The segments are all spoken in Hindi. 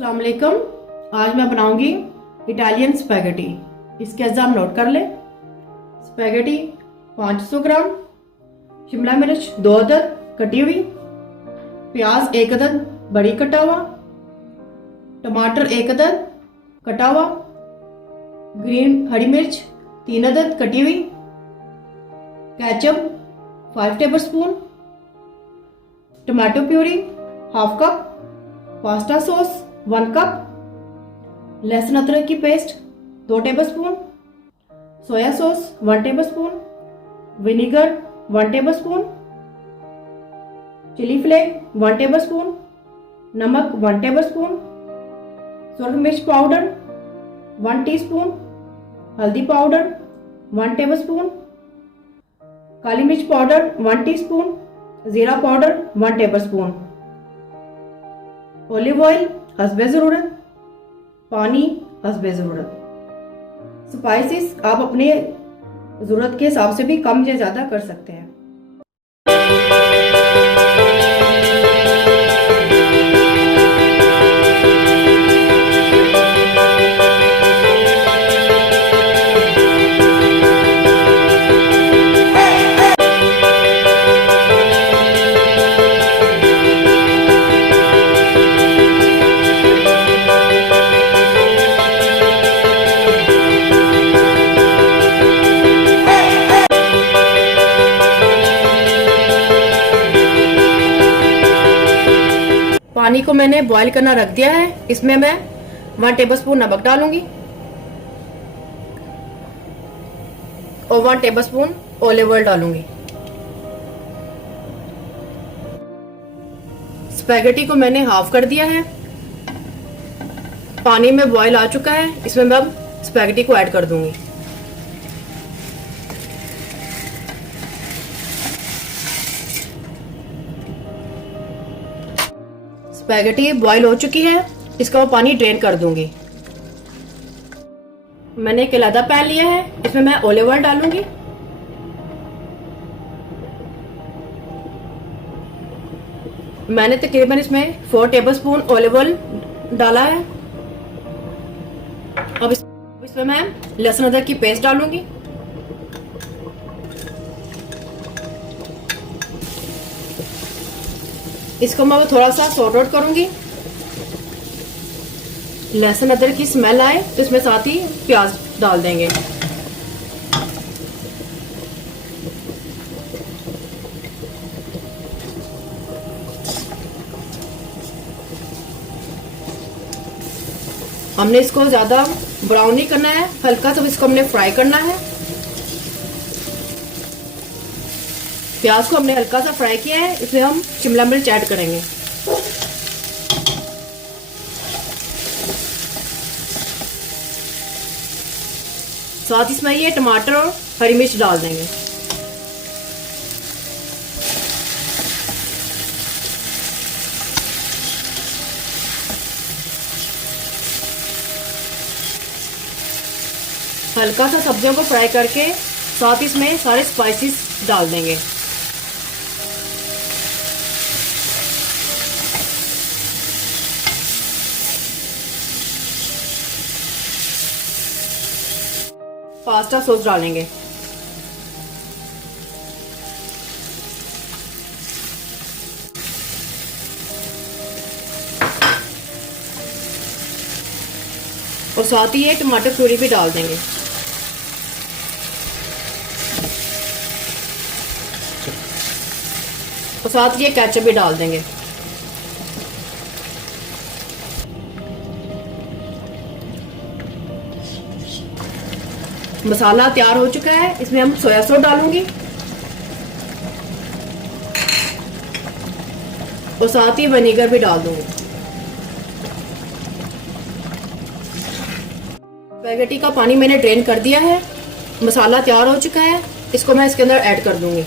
अस्सलाम वालेकुम। आज मैं बनाऊंगी इटालियन स्पैगेटी। इसके अज्जाम नोट कर ले। स्पैगेटी 500 ग्राम, शिमला मिर्च 2 अदद कटी हुई, प्याज 1 अदद बड़ी कटा हुआ, टमाटर 1 अदद कटा हुआ, ग्रीन हरी मिर्च 3 अदद कटी हुई, ketchup 5 tablespoon, tomato puree half cup, pasta sauce 1 cup, लहसुन अदरक की paste 2 tablespoon, soya sauce 1 tablespoon, vinegar 1 tablespoon, chilli flake 1 tablespoon, नमक 1 टेबलस्पून, सुरख मिर्च पाउडर 1 टीस्पून, हल्दी पाउडर 1 टेबलस्पून, काली मिर्च पाउडर 1 टीस्पून, जीरा पाउडर 1 टेबलस्पून, ऑलिव ऑयल हस्बे ज़रूरत, पानी हस्बे ज़रूरत। स्पाइसेस आप अपने ज़रूरत के हिसाब से भी कम या ज़्यादा कर सकते हैं। पानी को मैंने बॉईल करना रख दिया है। इसमें मैं 1 टेबलस्पून नमक डालूंगी और 1 टेबलस्पून ऑलिव ऑयल डालूंगी। स्पैगेटी को मैंने हाफ कर दिया है। पानी में बॉईल आ चुका है। इसमें मैं अब स्पैगेटी को ऐड कर दूंगी। स्पैगेटी बॉईल हो चुकी है। इसका मैं पानी ड्रेन कर दूंगी। मैंने एक अलग पैन लिया है। इसमें मैं ऑलिव ऑयल डालूंगी। मैंने तकरीबन इसमें 4 टेबलस्पून ऑलिव ऑयल डाला है। अब इसमें मैं लहसुन अदरक की पेस्ट डालूंगी। इसको मैं थोड़ा सा सॉट आउट करूंगी। लहसुन अदरक की स्मेल आए तो इसमें साथ ही प्याज डाल देंगे। हमने इसको ज्यादा ब्राउन नहीं करना है, हल्का सा इसको हमने फ्राई करना है। प्याज को हमने हल्का सा फ्राई किया है। इसमें हम शिमला मिर्च ऐड करेंगे। साथ इसमें ये टमाटर और हरी मिर्च डाल देंगे। हल्का सा सब्जियों को फ्राई करके साथ इसमें सारे स्पाइसेस डाल देंगे। पास्ता सॉस डालेंगे। और साथ ही ये टमाटर प्यूरी भी डाल देंगे। और साथ ये केचप भी डाल देंगे। मसाला तैयार हो चुका है। इसमें हम सोया सॉस डालूंगी और साथ ही विनेगर भी डाल दूंगी। स्पैगेटी का पानी मैंने ड्रेन कर दिया है। मसाला तैयार हो चुका है। इसको मैं इसके अंदर ऐड कर दूंगी।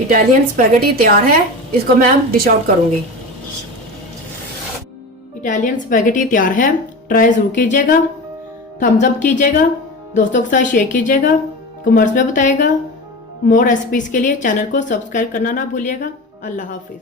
इटालियन स्पैगेटी तैयार है, इसको मैं अब डिश आउट करूंगी। इटालियन स्पैगेटी तैयार है, ट्राई जरूर कीजिएगा, थम्स अप कीजिएगा, दोस्तों के साथ शेयर कीजिएगा, कमेंट्स में बताइएगा। मोर रेसिपीज के लिए चैनल को सब्सक्राइब करना ना भूलिएगा। अल्लाह हाफिज।